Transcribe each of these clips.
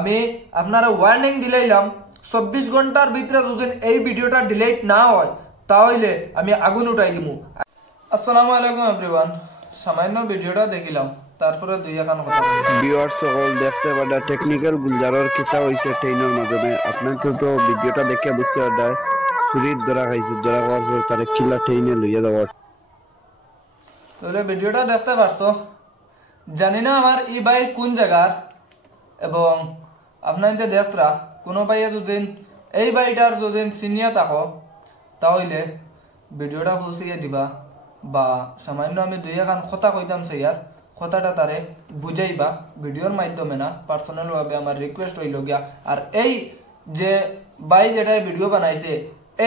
আমি আপনারা ওয়ার্নিং দিলাম 24 ঘন্টার ভিতরে যদি এই ভিডিওটা ডিলিট না হয় তাহলে আমি আগুন উঠাই দিমু। আসসালামু আলাইকুম এভরিওয়ান, সামান্য ভিডিওটা দেখিলাম তারপরে দুই এখান কথা ভিউয়ার্স সকল দেখতে পারা টেকনিক্যাল গুলজারর কিতা হইছে ট্রেনের মাধ্যমে আপনার তো ভিডিওটা দেখে বুঝতে পারবেন ছুরির ধরা খাইছে, ধরা খাওয়ার পর তারে কিলা ট্রেনে লইয়া যাওয়া। তাহলে ভিডিওটা দেখতে পারতো, জানি না আমার ই ভাই কোন জায়গার, এবং আপনার যে দেখরা কোনো ভাইয়ে দুদিন এই বাড়িটার দুদিন চিনিয়া থাকো তাহলে ভিডিওটা পৌঁছিয়ে দিবা, বা সামান্য আমি দুই এখান কথা কইতাম সেইয়ার কথাটা তারে বুঝাইবা ভিডিওর মাধ্যমে না, পার্সোনাল ভাবে আমার রিকোয়েস্ট হইল গিয়া। আর এই যে ভাই যেটাই ভিডিও বানাইছে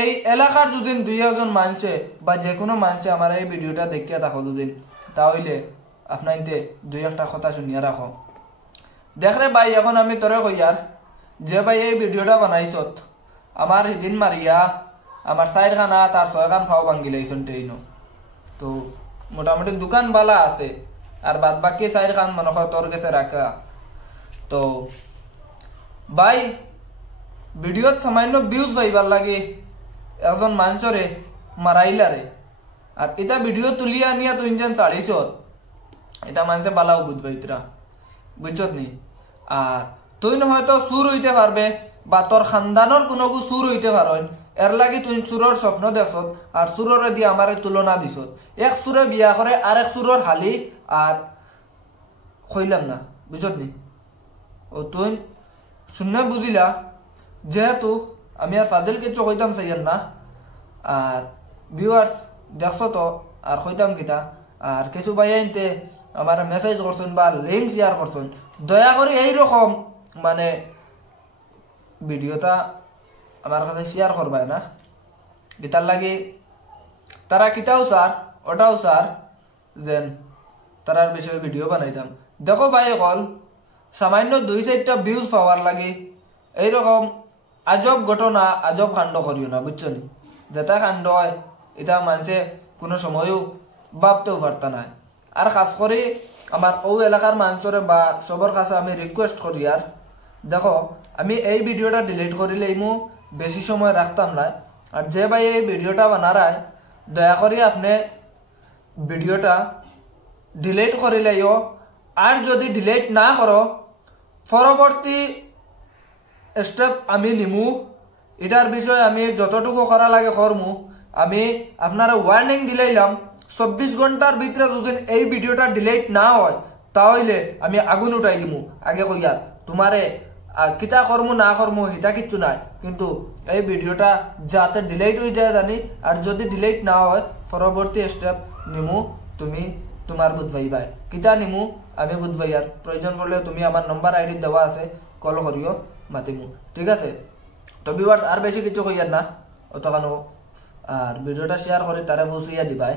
এই এলাকার দুদিন দুই একজন মানছে বা যে কোনো মানছে আমার এই ভিডিওটা দেখিয়া থাকো দুদিন, তাহলে আপনার দুই একটা কথা শুনিয়া রাখো। দেখরে ভাই, এখন আমি তোরে কইয়ার যে ভাই এই ভিডিওটা বানাইছত আমার সেদিন মারিয়া আমার 4 খান আর 6 খান ফাও ভাঙ্গি লাইছন ট্রেইনো। তো মোটামুটি দোকান বালা আছে আর বাদ বাকি 4 খান মনে হয় তোর কাছে রাখা। তো ভাই ভিডিওত সামান্য ভিউজ পাইবার লাগে একজন মানুষরে মারাইলারে, আর এটা ভিডিও তুলিয়া আনিয়া তুই যেন চালিছত এটা মানুষে বালাও বুঝবাইতরা, বুঝছত নি? আর তুই হয়তো চুর হইতে পারবে বা তোর খানদানোর কোনো চুর হইতে পারেন, এর লাগি তুই চুরর স্বপ্ন দেখছত আর চুররে দিয়ে আমার তুলনা দিছত। এক চুরে বিয়া করে আর এক চুরর হালি আর কইলাম না, বুঝছত নি? ও তুই শুনে বুঝিলা, যেহেতু আমি আর ফাদিল কিছু কইতাম চাইয়ান না, আর ভিউয়ার্স দেখছো তো আর কইতাম কিতা, আর কিছু ভাই আনতে আমার মেসেজ করছেন বা লিঙ্ক শেয়ার করছেন, দয়া করে এইরকম মানে ভিডিওটা আমার কাছে শেয়ার করবাই না। গীতার লাগি তারা কিতাও স্যার ওটাও স্যার যেন তারার বিষয়ে ভিডিও বানাইতাম। দেখো ভাই কল সামান্য 2-4টা ভিউজ পাওয়ার লাগে এইরকম আজব ঘটনা আজব কাণ্ড করিও না, বুঝছো নি? যেটা কাণ্ড হয় এটা মানুষে কোনো সময়ও ভাবতেও পারতা না। আর খাস করে আমার ও এলাকার মানুষরে বা সবার কাছে আমি রিকোয়েস্ট করি, আর দেখো আমি এই ভিডিওটা ডিলিট করিলে ইমু বেশি সময় রাখতাম না। আর যে ভাই এই ভিডিওটা বানারায় দয়া করে আপনি ভিডিওটা ডিলিট করিলেও, আর যদি ডিলিট না করো পরবর্তী স্টেপ আমি নিমু, এটার বিষয়ে আমি যতটুকু করা লাগে করমু। আমি আপনারা ওয়ার্নিং দিলাম 24 ঘন্টার ভিতরে যদি এই ভিডিওটা ডিলিট না হয় তাহলে আমি আগুন উঠাই দিমু। আগে কইয়ার তোমারে কিতা করমু না করমু এটা কিচ্ছু নাই, কিন্তু এই ভিডিওটা যাতে ডিলিট হয়ে যায় জানি, আর যদি ডিলিট না হয় পরবর্তী স্টেপ নিমু তুমি তোমার বুঝবাই ভাই কিতা নিমু আমি বুঝবাই। আর প্রয়োজন পড়লে তুমি আমার নম্বর আইডি দেওয়া আছে, কল করিও মাতিমু, ঠিক আছে? তো ভিউয়ার্স আর বেশি কিছু কইয়ার না অতখানো, আর ভিডিওটা শেয়ার করে তারা পৌঁছাইয়া দিবাই।